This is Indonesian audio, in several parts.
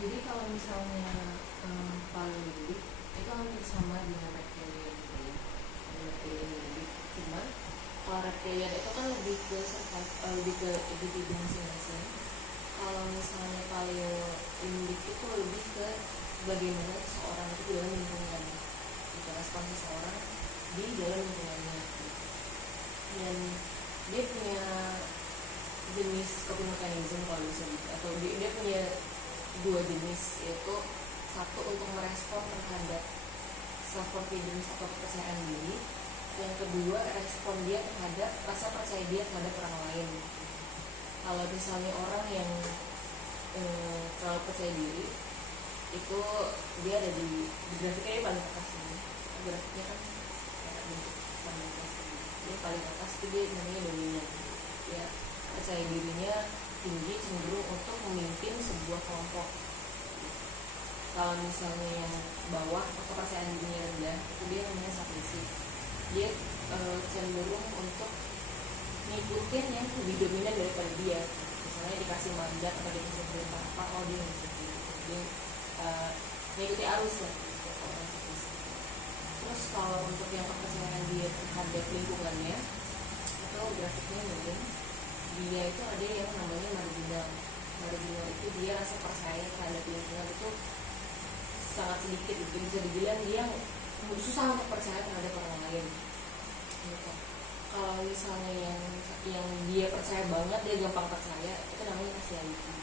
Jadi kalau misalnya paleolitik itu hampir sama dengan reptilian gitu ya. Reptilian limbik, cuman kalau reptilian itu kan lebih ke lebih ke individu masing-masing. Kalau misalnya paleolimbik itu lebih ke bagaimana seseorang itu di dalam lingkungan, gitu, respon seseorang di dalam lingkungannya. Dan dia punya jenis coping mechanism kalau bisa, atau dia punya dua jenis, yaitu satu untuk merespon terhadap self confidence atau kepercayaan diri, yang kedua respon dia terhadap rasa percaya dia terhadap orang lain. Kalau misalnya orang yang terlalu percaya diri itu dia ada di grafiknya paling atas ini, grafiknya kan kayak bentuk paling atas ini. Dia paling atas itu dia namanya dominan, ya percaya dirinya tinggi, cenderung untuk memimpin sebuah kelompok. Kalau misalnya yang bawah atau kepercayaan dirinya rendah itu dia namanya submisif, dia cenderung untuk ngikutin yang lebih dominan daripada dia. Misalnya dikasih mandat atau dikasih perintah apa, oh dia ngikutin, dia ngikuti arus lah gitu, orang submisif. Terus kalau untuk yang kepercayaan dia terhadap lingkungannya atau grafiknya mungkin dia itu ada yang namanya marginal. Marginal itu dia rasa percaya terhadap lingkungan itu sangat sedikit, gitu. Bisa dibilang dia susah untuk percaya terhadap orang lain gitu. Kalau misalnya yang dia percaya banget, dia gampang percaya, itu namanya partiality.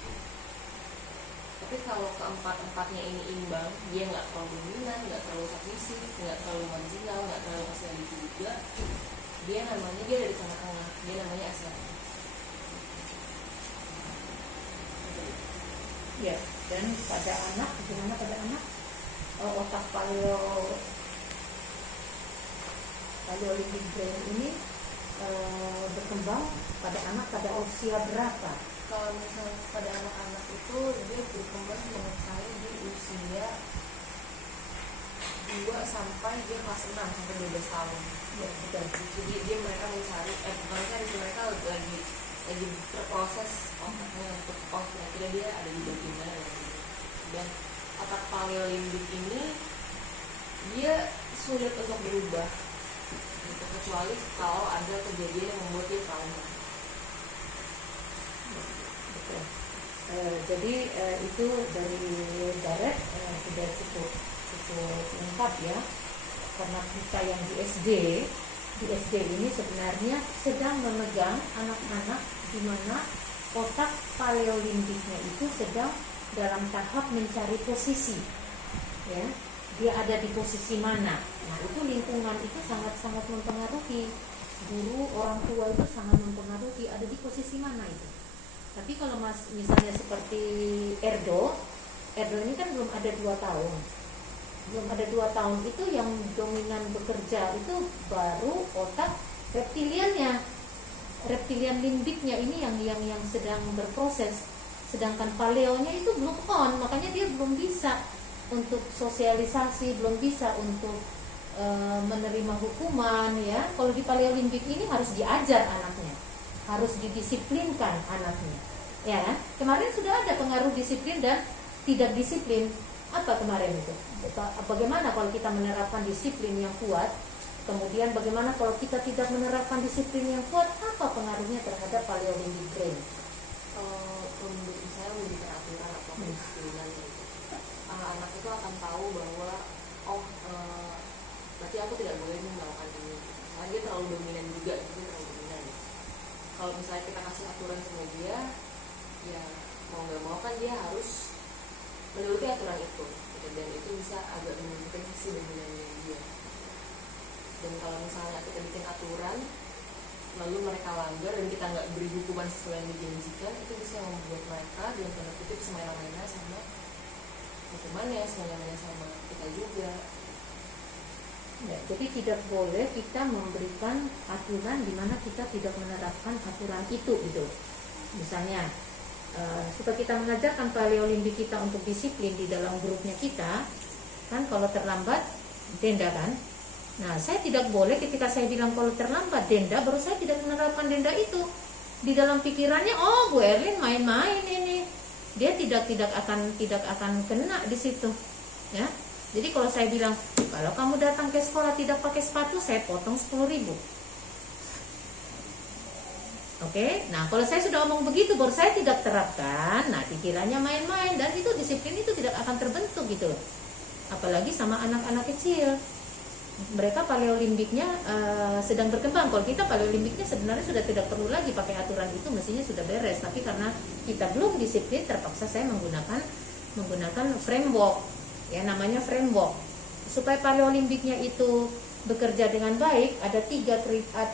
Tapi kalau keempat-empatnya ini imbang, dia nggak terlalu dominan, nggak terlalu submisif, nggak terlalu marginal, nggak terlalu partiality juga, dia namanya dia dari tengah-tengah, dia namanya assertive. Ya, dan pada anak, gimana pada anak? Otak paleolitik brain ini berkembang pada anak pada usia berapa? Kalau misalnya pada anak-anak itu dia berkembang menurut saya di usia 2 sampai dia kelas 6 sampai 12 tahun. Ya, betul. Jadi dia mereka mencari, mereka lagi berproses otaknya untuk kira-kira dia ada di bagian mana gitu. Dan otak paleolimbik ini dia sulit untuk berubah gitu, kecuali kalau ada kejadian yang membuat dia trauma. Betul. Jadi itu dari Gareth sudah cukup lengkap ya, karena kita yang di SD ini sebenarnya sedang memegang anak-anak di mana otak paleolimbiknya itu sedang dalam tahap mencari posisi, ya, dia ada di posisi mana. Nah itu lingkungan itu sangat-sangat mempengaruhi, guru, orang tua itu sangat mempengaruhi ada di posisi mana itu. Tapi kalau misalnya seperti Erdo ini kan belum ada 2 tahun itu yang dominan bekerja itu baru otak reptilian limbiknya ini yang sedang berproses, sedangkan paleonya itu belum on, makanya dia belum bisa untuk sosialisasi, belum bisa untuk menerima hukuman ya. Kalau di paleolimbik ini harus diajar anaknya, harus didisiplinkan anaknya, ya kan? Kemarin sudah ada pengaruh disiplin dan tidak disiplin. Apa kemarin itu? Bagaimana kalau kita menerapkan disiplin yang kuat, kemudian bagaimana kalau kita tidak menerapkan disiplin yang kuat, apa pengaruhnya terhadap paleolimbik brain? Menurut saya lebih teraturan atau kedisiplinan gitu. Anak itu akan tahu bahwa berarti aku tidak boleh melakukan ini. Karena dia terlalu dominan juga, Kalau misalnya kita kasih aturan sama dia, ya mau nggak mau kan dia harus menuruti aturan itu, gitu. Dan itu bisa agak menunjukkan sisi dominannya dia. Dan kalau misalnya kita bikin aturan lalu mereka langgar dan kita nggak beri hukuman sesuai yang dijanjikan, itu bisa membuat mereka dalam tanda kutip semena-mena sama hukumannya, semena-mena sama kita juga. Ya, jadi tidak boleh kita memberikan aturan di mana kita tidak menerapkan aturan itu gitu. Misalnya supaya kita mengajarkan paleolimbik kita untuk disiplin di dalam grupnya kita, kan kalau terlambat denda kan. Nah saya tidak boleh ketika saya bilang kalau terlambat denda, baru saya tidak menerapkan denda itu di dalam pikirannya, oh Bu Erlin main-main ini, dia tidak akan kena di situ, ya. Jadi kalau saya bilang kalau kamu datang ke sekolah tidak pakai sepatu, saya potong 10.000. Oke, nah kalau saya sudah ngomong begitu, baru saya tidak terapkan. Nah, pikirannya main-main dan itu disiplin itu tidak akan terbentuk gitu loh. Apalagi sama anak-anak kecil. Mereka paleolimbiknya sedang berkembang. Kalau kita paleolimbiknya sebenarnya sudah tidak perlu lagi pakai aturan itu, mestinya sudah beres. Tapi karena kita belum disiplin, terpaksa saya menggunakan framework, ya namanya framework. Supaya paleolimbiknya itu bekerja dengan baik, ada 3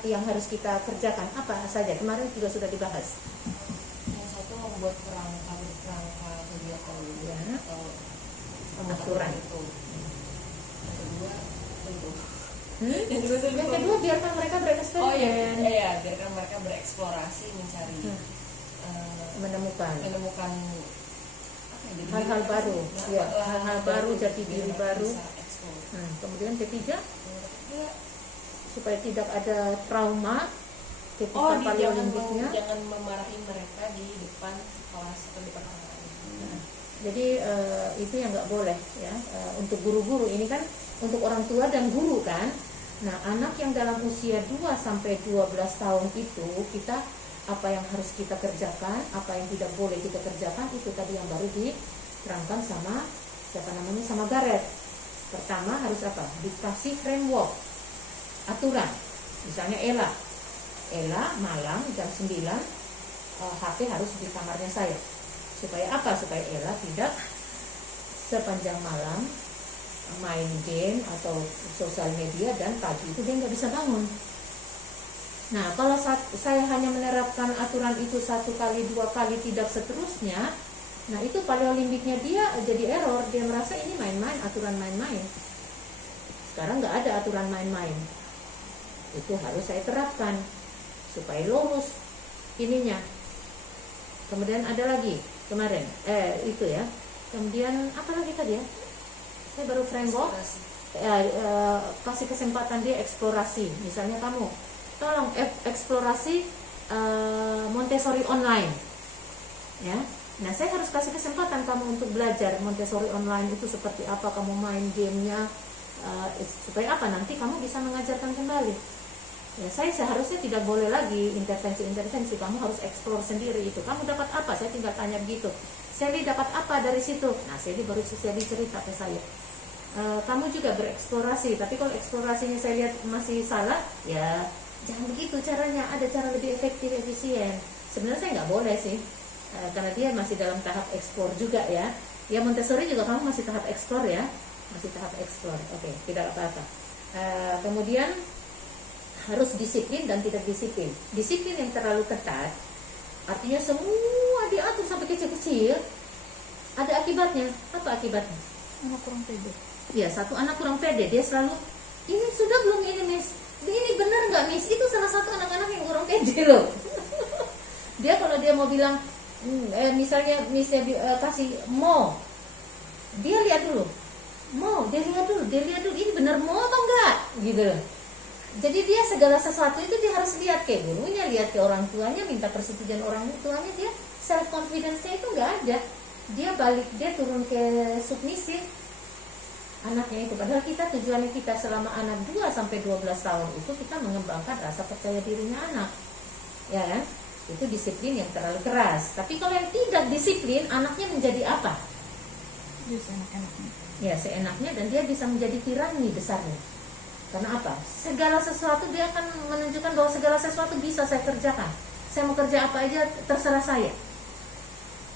yang harus kita kerjakan. Apa saja? Kemarin juga sudah dibahas. Yang satu membuat kerangka kegiatan Ya. atau Pengaturan. itu. Yang kedua itu. Yang kedua biarkan mereka bereksperimen. Oh iya, biarkan mereka bereksplorasi, mencari menemukan apa ya, hal-hal baru, ya, hal-hal baru, jati diri baru. bisa explore. Kemudian ketiga, Yang ketiga, supaya tidak ada trauma ketika jangan paleolimbiknya. jangan memarahi mereka di depan kelas atau di depan orang lain. Jadi itu yang nggak boleh, ya. Untuk guru-guru ini kan untuk orang tua dan guru kan. Nah, anak yang dalam usia 2 sampai 12 tahun itu kita apa yang harus kita kerjakan, apa yang tidak boleh kita kerjakan, itu tadi yang baru diterangkan sama sama Gareth. Pertama harus apa? Dikasih framework, aturan. Misalnya Ella malam jam 9 HP harus di kamarnya saya. Supaya apa? Supaya Ella tidak sepanjang malam main game atau sosial media dan pagi itu dia nggak bisa bangun. Nah, kalau saya hanya menerapkan aturan itu 1 kali, 2 kali, tidak seterusnya, nah itu paleolimbiknya dia jadi error. Dia merasa ini main-main, aturan main-main. Sekarang nggak ada aturan main-main. Itu harus saya terapkan supaya lurus ininya. Kemudian ada lagi kemarin, itu ya. Kemudian apa lagi tadi ya? Saya baru framework. Kasih kesempatan dia eksplorasi. Misalnya kamu tolong eksplorasi Montessori online, ya. Nah, saya harus kasih kesempatan kamu untuk belajar Montessori online itu seperti apa, kamu main gamenya, supaya apa nanti kamu bisa mengajarkan kembali. Ya, saya seharusnya tidak boleh lagi intervensi, kamu harus eksplor sendiri itu. Kamu dapat apa? Saya tinggal tanya begitu. Sally dapat apa dari situ? Nah, Sally baru cerita ke saya. Kamu juga bereksplorasi, tapi kalau eksplorasinya saya lihat masih salah, ya jangan begitu caranya. Ada cara lebih efektif, efisien. Sebenarnya saya nggak boleh sih, karena dia masih dalam tahap eksplor juga ya. Ya Montessori juga kamu masih tahap eksplor ya, masih tahap eksplor. Oke, tidak apa-apa. Kemudian harus disiplin dan tidak disiplin. Disiplin yang terlalu ketat, artinya semua diatur sampai kecil-kecil, ada akibatnya. Apa akibatnya? Anak kurang pede. Ya, satu anak kurang pede, dia selalu ini sudah belum ini miss, ini benar nggak miss? Itu salah satu anak-anak yang kurang pede loh. Dia kalau dia mau bilang misalnya missnya kasih mau, dia lihat dulu dia lihat dulu ini benar mau apa enggak gitu loh. Jadi dia segala sesuatu itu dia harus lihat ke gurunya, lihat ke orang tuanya, minta persetujuan orang tuanya. Dia self confidence-nya itu nggak ada. Dia turun ke submisif anaknya itu. Padahal tujuannya kita selama anak 2 sampai 12 tahun itu kita mengembangkan rasa percaya dirinya anak, ya kan? Itu disiplin yang terlalu keras. Tapi kalau yang tidak disiplin, anaknya menjadi apa? Dia seenak-enaknya. Ya, seenaknya, dan dia bisa menjadi tirani besarnya. Karena apa? Segala sesuatu dia akan menunjukkan bahwa segala sesuatu bisa saya kerjakan. Saya mau kerja apa aja terserah saya.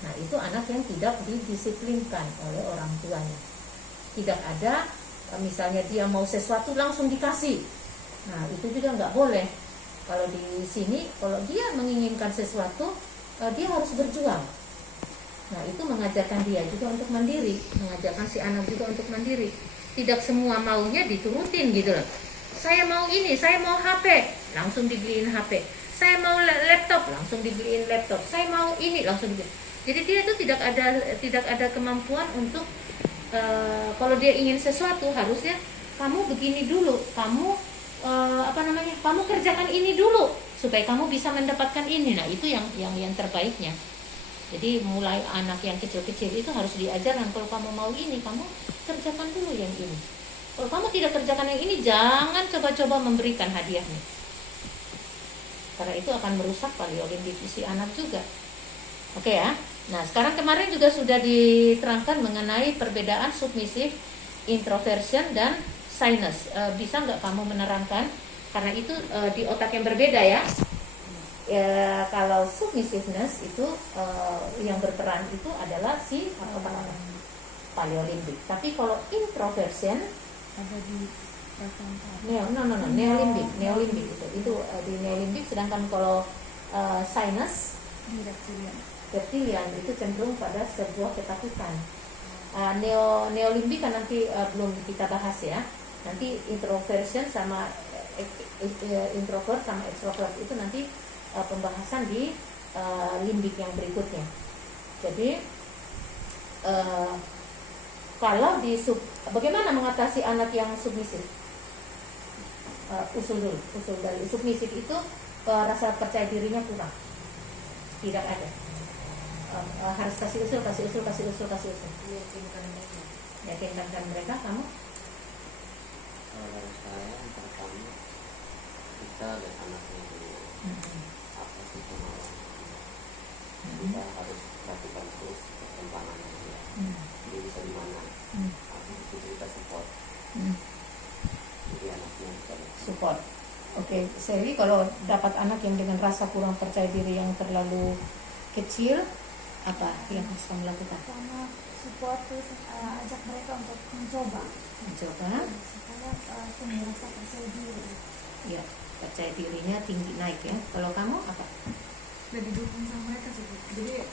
Nah, itu anak yang tidak didisiplinkan oleh orang tuanya. Tidak ada misalnya dia mau sesuatu langsung dikasih. Nah, itu juga nggak boleh. Kalau di sini, kalau dia menginginkan sesuatu, dia harus berjuang. Nah, itu mengajarkan dia juga untuk mandiri, mengajarkan si anak juga untuk mandiri. Tidak semua maunya diturutin gitu loh. Saya mau ini, saya mau HP, langsung dibeliin HP. Saya mau laptop, langsung dibeliin laptop. Saya mau ini, langsung dibeliin. Jadi dia itu tidak ada kemampuan untuk kalau dia ingin sesuatu harusnya kamu begini dulu, kamu kamu kerjakan ini dulu supaya kamu bisa mendapatkan ini. Nah, itu yang terbaiknya. Jadi mulai anak yang kecil-kecil itu harus diajarkan, kalau kamu mau ini, kamu kerjakan dulu yang ini. Kalau kamu tidak kerjakan yang ini, jangan coba-coba memberikan hadiahnya. Karena itu akan merusak paleolimbik si anak juga. Oke ya. Nah, sekarang kemarin juga sudah diterangkan mengenai perbedaan submissive, introversion, dan shyness. Bisa nggak kamu menerangkan? Karena itu di otak yang berbeda ya. Kalau submissiveness itu yang berperan itu adalah si otak paleolimbik. Tapi kalau introversion Ada di prefrontal. neolimbik itu di neolimbik. Sedangkan kalau shyness, Di reptilian. reptilian itu cenderung pada sebuah ketakutan. Neolimbik kan nanti belum kita bahas ya. Nanti introversion sama introvert sama extrovert itu nanti pembahasan di limbik yang berikutnya. Jadi kalau bagaimana mengatasi anak yang submisif? Usul dari submisif itu rasa percaya dirinya kurang, tidak ada. Harus kasih usul. Yakinkan mereka. Kamu? Kalau dari saya yang pertama kita dan anaknya dulu apa sih kemauan kita harus perhatikan terus perkembangannya dia. Dia bisa di mana, habis itu kita support. Jadi anaknya bisa Support. Oke, Sally, kalau dapat anak yang dengan rasa kurang percaya diri yang terlalu kecil, apa yang harus kamu lakukan? Pertama, support, terus ajak mereka untuk mencoba Coba, supaya punya rasa percaya diri. ya, percaya dirinya tinggi naik ya. Kalau kamu apa? Lebih dukung sama mereka sih, Bu. Jadi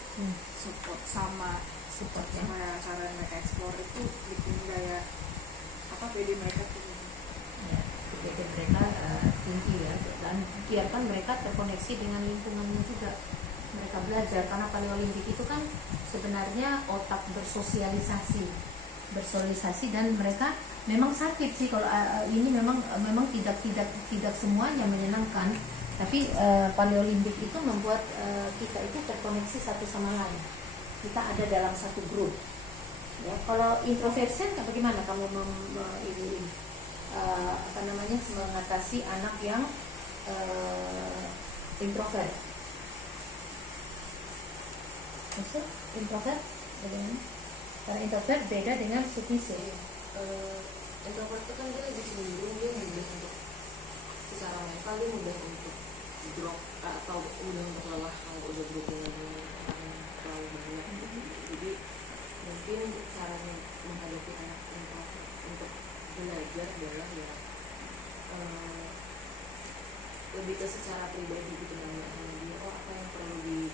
support sama Support ya. cara mereka explore itu bikin gaya pede mereka tinggi. Ya, pede mereka tinggi ya, dan biarkan mereka terkoneksi dengan lingkungannya juga. Mereka belajar, karena paleolimbik itu kan sebenarnya otak bersosialisasi, dan mereka memang sakit sih kalau ini memang tidak semuanya menyenangkan, tapi paleolimbik itu membuat kita itu terkoneksi satu sama lain, kita ada dalam satu grup ya. Kalau introversion bagaimana kamu mengatasi anak yang introvert? Maksud introvert bagaimana? Karena introvert beda dengan submissive. Introvert itu kan dia lebih cenderung, dia mudah untuk secara mental, dia mudah untuk drop atau mudah untuk lelah kalau udah berhubungan dengan orang terlalu banyak gitu. Jadi mungkin caranya menghadapi anak introvert untuk belajar adalah ya lebih ke secara pribadi gitu, nanya sama dia, oh apa yang perlu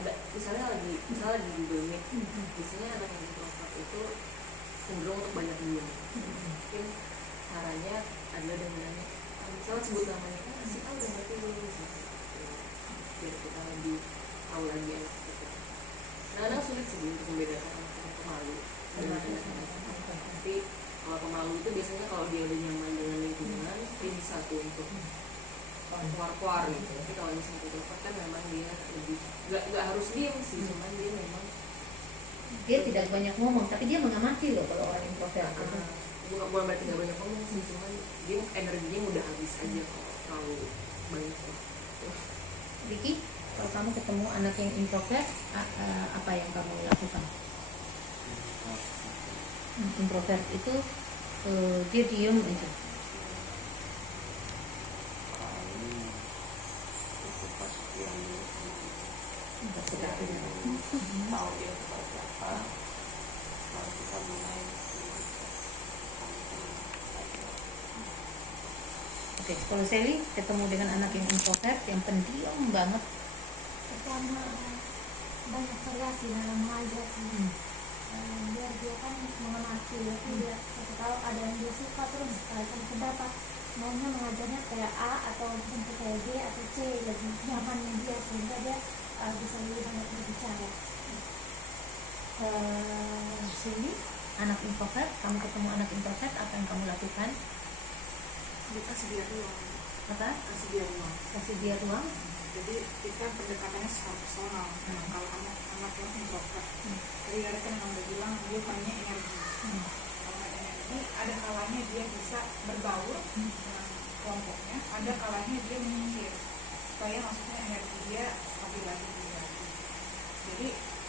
ada, misalnya lagi di Google Meet, biasanya anak yang introvert itu cenderung untuk banyak diem. Mungkin caranya adalah dengan misalnya sebut namanya, si A udah ngerti belum, misalnya biar kita lebih tahu lagi anak kita. Kadang sulit sih untuk membedakan anak yang pemalu dengan anak yang introvert. Tapi kalau pemalu itu biasanya kalau dia udah nyaman dengan lingkungan, dia bisa tuh untuk keluar gitu. Tapi kalau misalnya introvert kan memang dia lebih nggak harus diem sih, cuman dia memang Dia tidak banyak ngomong, tapi dia mengamati loh kalau orang introvert. bukan berarti nggak banyak ngomong sih, cuman dia energinya mudah habis aja kalau terlalu banyak. Vicky, kalau kamu ketemu anak yang introvert, apa yang kamu lakukan? Introvert itu dia diem aja. tahu dia seperti apa, baru kita mulai Oke, kalau Sally ketemu dengan anak yang introvert, yang pendiam banget, Pertama, banyak variasi dalam mengajar sih. Biar dia kan mengamati, dia siapa tahu ada yang dia suka, terus sama pendapat maunya mengajarnya kayak A atau bentuk kayak B atau C, lebih nyamannya dia sehingga dia bisa lebih banyak berbicara. Sally, anak introvert, kamu ketemu anak introvert, apa yang kamu lakukan? Kasih dia ruang. Apa? Kasih dia ruang. Kasih dia ruang. Jadi kita pendekatannya secara personal. Kalau anak yang tadi rekan yang udah bilang dia punya energi. Kalau energi ada kalanya dia bisa berbaur dengan kelompoknya, ada kalanya dia menyingkir supaya maksudnya energi dia stabil lagi. Jadi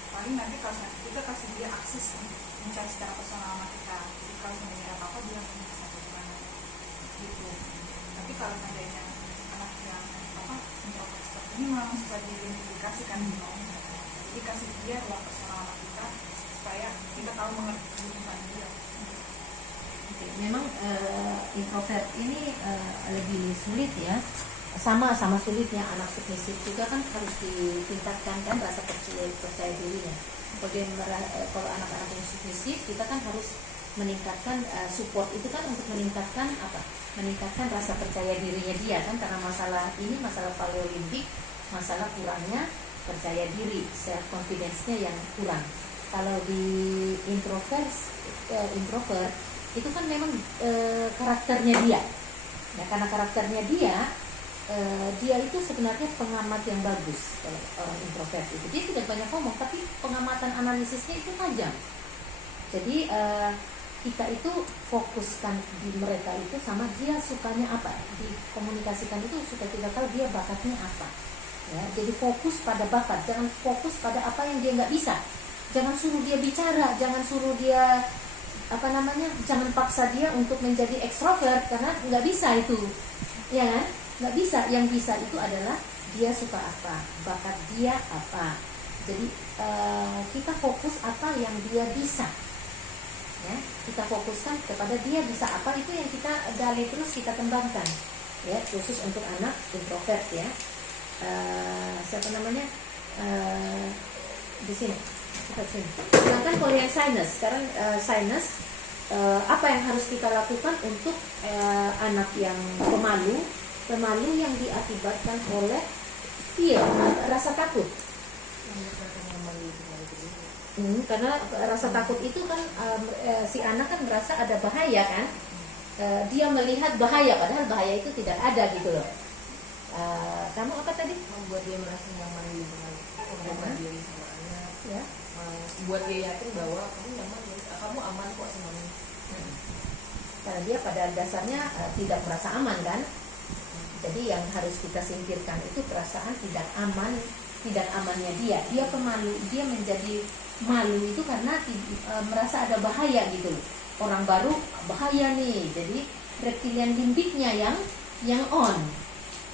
paling nanti kalau kita kasih dia akses mencari secara personal sama kita, jadi kalau sebenarnya apa dia bisa bagaimana gitu. Tapi kalau seandainya anak yang introvert seperti ini memang susah diidentifikasikan jadi kasih dia ruang personal sama kita supaya kita tahu mengerti dia. Memang introvert ini lebih sulit ya, sama sulitnya anak submisif juga kan harus ditingkatkan kan rasa percaya dirinya. Kalau anak-anak yang submisif kita kan harus meningkatkan support itu kan untuk meningkatkan meningkatkan rasa percaya dirinya dia kan, karena masalah paleolimbik, masalah kurangnya percaya diri, self confidence-nya yang kurang. Kalau di introvert itu kan memang karakternya dia. Ya, karena karakternya dia itu sebenarnya pengamat yang bagus. Kalau orang introvert itu dia tidak banyak ngomong, tapi pengamatan analisisnya itu tajam. Jadi kita itu fokuskan di mereka itu sama dia sukanya apa, dikomunikasikan itu supaya kita tahu dia bakatnya apa. Ya, jadi fokus pada bakat, jangan fokus pada apa yang dia nggak bisa. Jangan suruh dia bicara, jangan suruh dia jangan paksa dia untuk menjadi ekstrovert karena nggak bisa itu, ya kan? Nggak bisa. Yang bisa itu adalah dia suka apa, bakat dia apa. Jadi kita fokus apa yang dia bisa, ya. Kita fokuskan kepada dia bisa apa, itu yang kita gali terus, kita kembangkan, ya. Khusus untuk anak introvert, ya. Di sini. Sedangkan kalau yang sinus, sekarang sinus, apa yang harus kita lakukan untuk anak yang pemalu yang diakibatkan oleh fear, rasa takut. Karena rasa takut itu kan si anak kan merasa ada bahaya kan, dia melihat bahaya padahal bahaya itu tidak ada gitu loh. Kamu apa tadi? Membuat dia merasa nyaman di lingkungan, membuat diri sama anak, Ya. Buat dia yakin bahwa kamu nyaman, kamu aman kok sama ini. Karena dia pada dasarnya tidak merasa aman kan. Jadi yang harus kita singkirkan itu perasaan tidak amannya dia. Dia pemalu, dia menjadi malu itu karena merasa ada bahaya gitu. Orang baru bahaya nih. Jadi reptilian limbiknya yang on.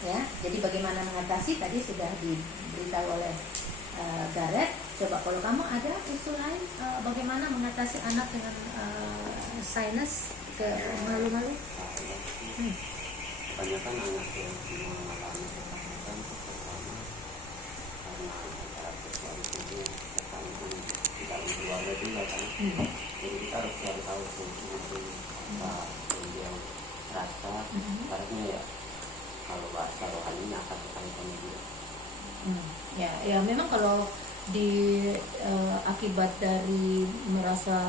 Ya, jadi bagaimana mengatasi tadi sudah diberitahu oleh Gareth. Coba kalau kamu ada usul lain bagaimana mengatasi anak dengan sinus ke malu-malu? Kebanyakan anak yang mengalami ketakutan pertama karena antara seksual itu tekanan di dalam keluarga juga kan. Jadi kita harus cari tahu solusi apa yang dia rasa, karena ya kalau bahasa rohaninya akan ketakutan dia. Ya memang kalau akibat dari merasa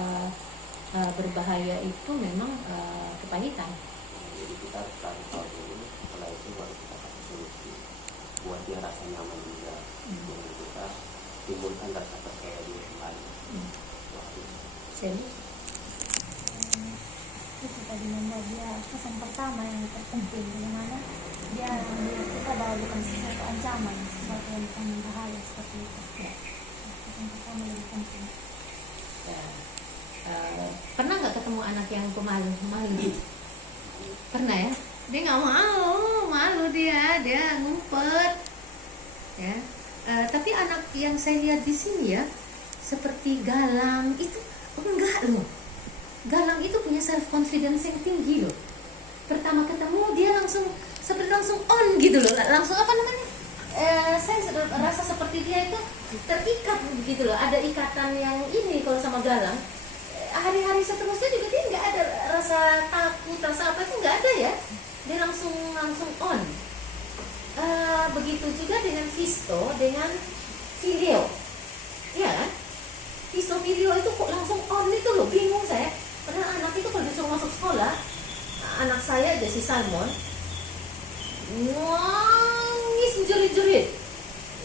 berbahaya itu memang kepahitan. Jadi kita harus cari tahu dulu, setelah itu baru kita kasih solusi buat dia rasa nyaman juga. Jadi kita timbulkan rasa percaya diri kembali. Jadi itu tadi membuat dia pesan pertama yang terpenting, bagaimana dia kita bahwa bukan sesuatu ancaman, sesuatu yang bukan bahaya seperti itu. Pesan pertama lebih penting. Pernah nggak ketemu anak yang pemalu? Pernah ya? Dia nggak malu dia ngumpet, ya. Tapi anak yang saya lihat di sini ya, seperti Galang itu enggak loh. Galang itu punya self confidence yang tinggi loh. Pertama ketemu dia langsung on gitu loh, langsung saya rasa seperti dia itu terikat gitu loh, ada ikatan yang ini. Kalau sama Galang hari-hari seterusnya juga dia nggak ada rasa takut, rasa apa itu nggak ada ya, dia langsung on. Begitu juga dengan Visto, dengan Video, ya kan? Visto Video itu kok langsung on itu loh, bingung saya. Padahal anak itu kalau disuruh masuk sekolah, anak saya aja si Salmon nangis jerit-jerit.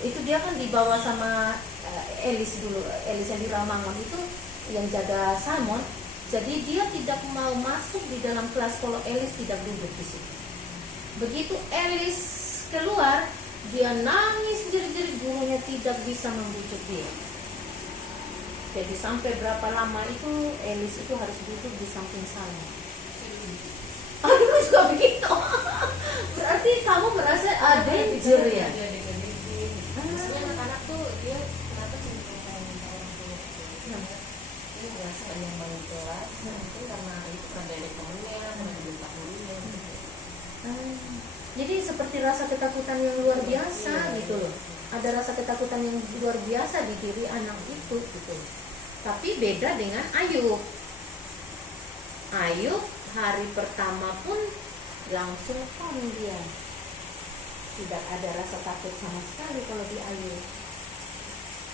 Itu dia kan dibawa sama Elis dulu, Elis yang di Rawamangun itu yang jaga salmon. Jadi dia tidak mau masuk di dalam kelas kalau Elis tidak duduk di situ. Begitu Elis keluar, dia nangis jerit-jerit, gurunya tidak bisa membujuk dia. Jadi sampai berapa lama itu Elis itu harus duduk di samping salmon. Aduh, suka begitu. Berarti kamu merasa danger ya? Maksudnya anak-anak tuh dia kenapa cenderung kayak minta orang tua dia merasa nyaman di kelas, mungkin karena itu pernah dari temennya, pernah dibentak gurunya. Jadi seperti rasa ketakutan yang luar biasa gitu loh. Ada rasa ketakutan yang luar biasa di diri anak itu gitu. Tapi beda dengan Ayub. Ayub hari pertama pun langsung dia. Tidak ada rasa takut sama sekali kalau di Ayub.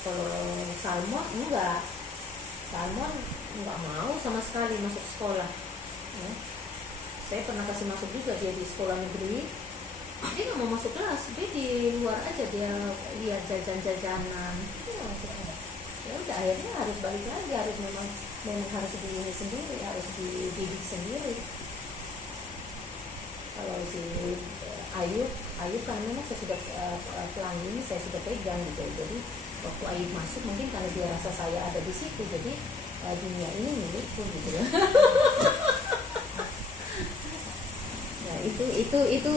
Kalau Salmon enggak. Salmon enggak mau sama sekali masuk sekolah. Ya. Saya pernah kasih masuk juga dia di sekolah negeri. Dia nggak mau masuk kelas, dia di luar aja, dia lihat jajan-jajanan. Ya udah, akhirnya harus balik lagi, harus memang harus dididik sendiri, harus dididik sendiri. Kalau si Ayub kan memang saya sudah pelangi ini saya sudah pegang gitu. Jadi waktu Ayub masuk mungkin karena dia rasa saya ada di situ, jadi dunia ini milikku gitu ya. Nah itu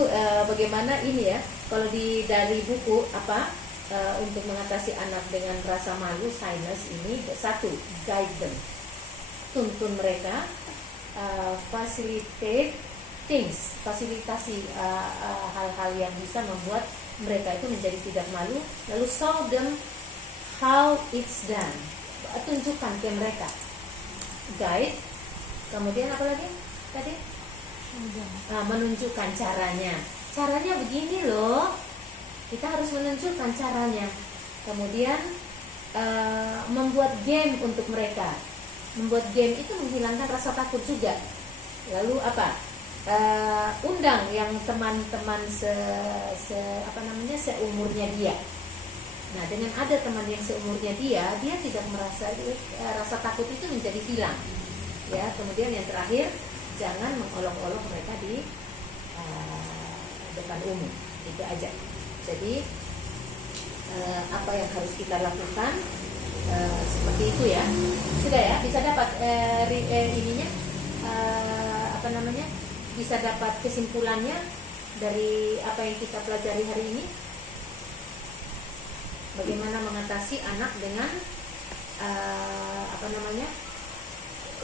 bagaimana ini ya, kalau dari buku untuk mengatasi anak dengan rasa malu, shyness ini, satu, guide them, tuntun mereka, facilitate things, fasilitasi hal-hal yang bisa membuat mereka itu menjadi tidak malu, lalu show them how it's done, tunjukkan ke mereka, guide, kemudian apa lagi tadi? Menunjukkan caranya begini loh, kita harus menunjukkan caranya. Kemudian membuat game untuk mereka. Membuat game itu menghilangkan rasa takut juga. Lalu undang yang teman-teman seumurnya dia. Nah, dengan ada teman yang seumurnya dia tidak merasa rasa takut itu menjadi hilang. Ya, kemudian yang terakhir, jangan mengolok-olok mereka di depan umum. Itu aja. Jadi apa yang harus kita lakukan seperti itu ya. Sudah ya, bisa dapat bisa dapat kesimpulannya dari apa yang kita pelajari hari ini. Bagaimana mengatasi anak dengan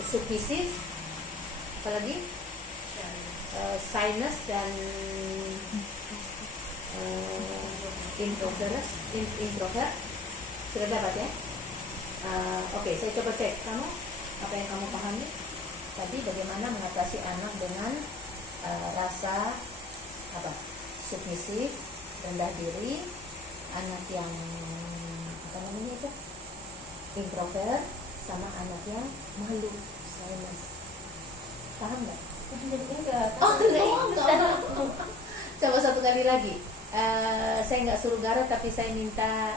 submisif, apalagi shyness dan introvert. Sudah dapat ya? Oke, saya coba cek kamu apa yang kamu pahami tadi, bagaimana mengatasi anak dengan rasa submisif, rendah diri, anak yang introvert, sama anak yang malu, shyness. Paham nggak? Enggak. Coba satu kali lagi. Saya nggak suruh Gara, tapi saya minta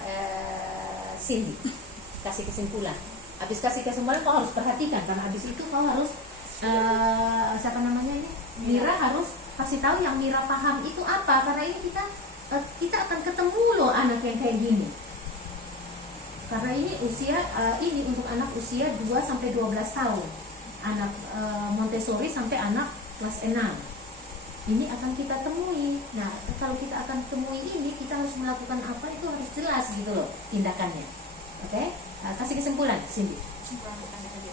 Cindy kasih kesimpulan. Habis kasih kesimpulan kau harus perhatikan, karena habis itu kau harus Mira harus kasih tahu yang Mira paham itu apa, karena ini kita akan ketemu loh anak yang kayak gini. Karena ini ini untuk anak usia 2 sampai 12 tahun. Anak Montessori sampai anak kelas 6. Ini akan kita temui. Nah, kalau kita akan temui ini, kita harus melakukan apa, itu harus jelas gitu loh tindakannya. Oke? Kasih kesimpulan, Cindy.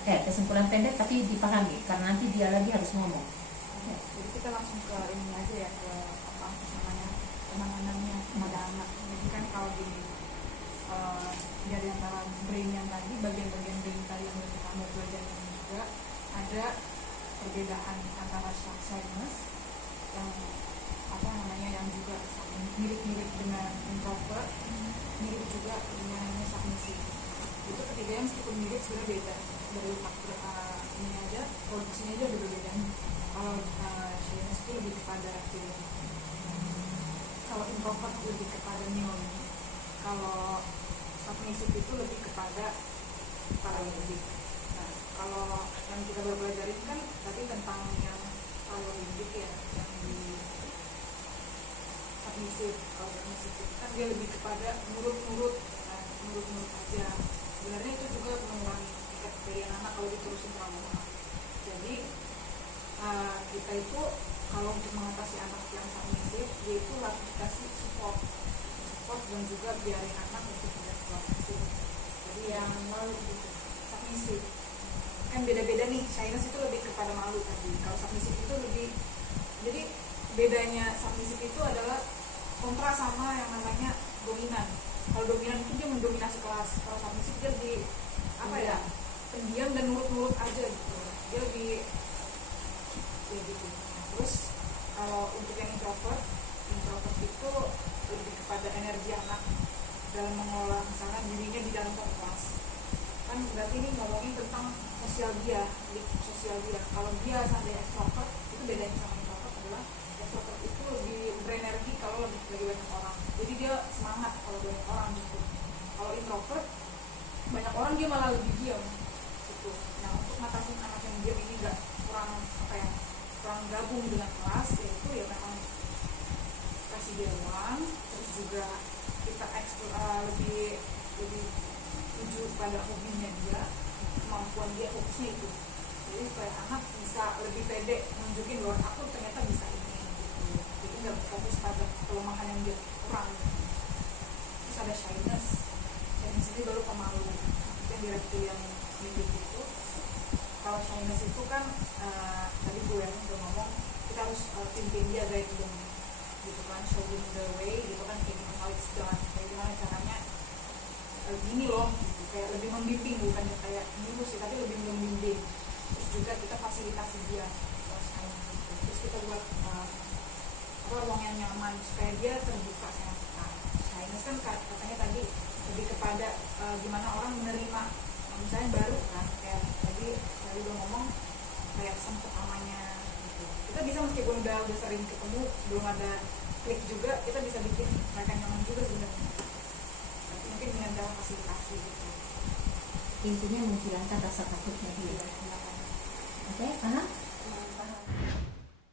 Kesimpulan pendek tapi dipahami, karena nanti dia lagi harus ngomong. Jadi kita langsung ke ini aja ya, ke penanganannya pada anak. Jadi kan kalau dari antara brain yang tadi, bagian-bagian brain tadi yang kamu pelajari juga ada perbedaan antara shyness yang juga mirip-mirip dengan introvert, mirip juga dengan submissive. Itu ketiganya meskipun mirip sebenarnya beda. Dari ini aja, produksinya aja udah berbeda. Kalau shyness itu lebih kepada feeling, kalau introvert lebih kepada neon. Kalau submissive itu lebih kepada paralimbik. Nah, kalau yang kita baru pelajarin kan tadi tentang yang paralimbik ya, yang di submissive. Kalau submissive itu kan dia lebih kepada nurut-nurut, nah, nurut-nurut aja. Sebenarnya itu juga mengurangi tingkat kepedean anak kalau diterusin terlalu lama. Jadi kita itu kalau untuk mengatasi anak yang submissive, yaitu harus dikasih support dan juga biarin anak untuk tidak submissive. Jadi yang malu gitu, submissive kan beda-beda nih. Shyness itu lebih kepada malu tadi. Kalau submissive itu lebih, jadi bedanya submissive itu adalah kontra sama yang namanya dominan. Kalau dominan itu dia mendominasi kelas. Kalau submissive dia lebih apa ya, pendiam dan nurut-nurut aja gitu. Dia lebih ya gitu. Terus kalau untuk yang introvert itu lebih kepada energi anak dalam mengelola misalnya dirinya di dalam kelas. Kan berarti ini ngomongin tentang sosial dia. Kalau dia sampai extrovert, itu bedanya sama introvert adalah extrovert itu lebih berenergi kalau lagi banyak orang. Jadi dia semangat kalau banyak orang gitu. Kalau introvert banyak orang dia malah lebih diam gitu. Nah, untuk ngatasin anak yang diam ini nggak kurang gabung dengan kelas, yaitu ya memang kasih dia ruang, terus juga kita lebih tuju pada hobinya dia, kemampuan dia, fokusnya itu. Jadi supaya anak bisa lebih pede nunjukin bahwa aku ternyata bisa ini gitu. Jadi nggak fokus pada kelemahan yang dia kurang. Terus ada shyness itu baru pemalu. Yang direktur yang limbic itu, kalau shyness itu kan tadi gue yang udah ngomong, kita harus pimpin dia, guide them gitu kan, show them the way gitu kan, kayak gimana how it's done, kayak gimana caranya gini loh gitu. Kayak lebih membimbing, bukan kayak nyuruh sih, tapi lebih membimbing. Terus juga kita fasilitasi dia gitu. Terus kita buat ruang yang nyaman supaya dia terbuka sama kita. Shyness kan katanya tadi lebih kepada gimana orang menerima, misalnya baru kan, kayak tadi udah ngomong kayak sempet namanya gitu. Kita bisa meskipun udah sering ketemu, belum ada klik juga, kita bisa bikin mereka nyaman juga sebenarnya. Tapi mungkin dengan cara fasilitasi gitu. Intinya menghilangkan rasa takutnya dia. Oke, Ana?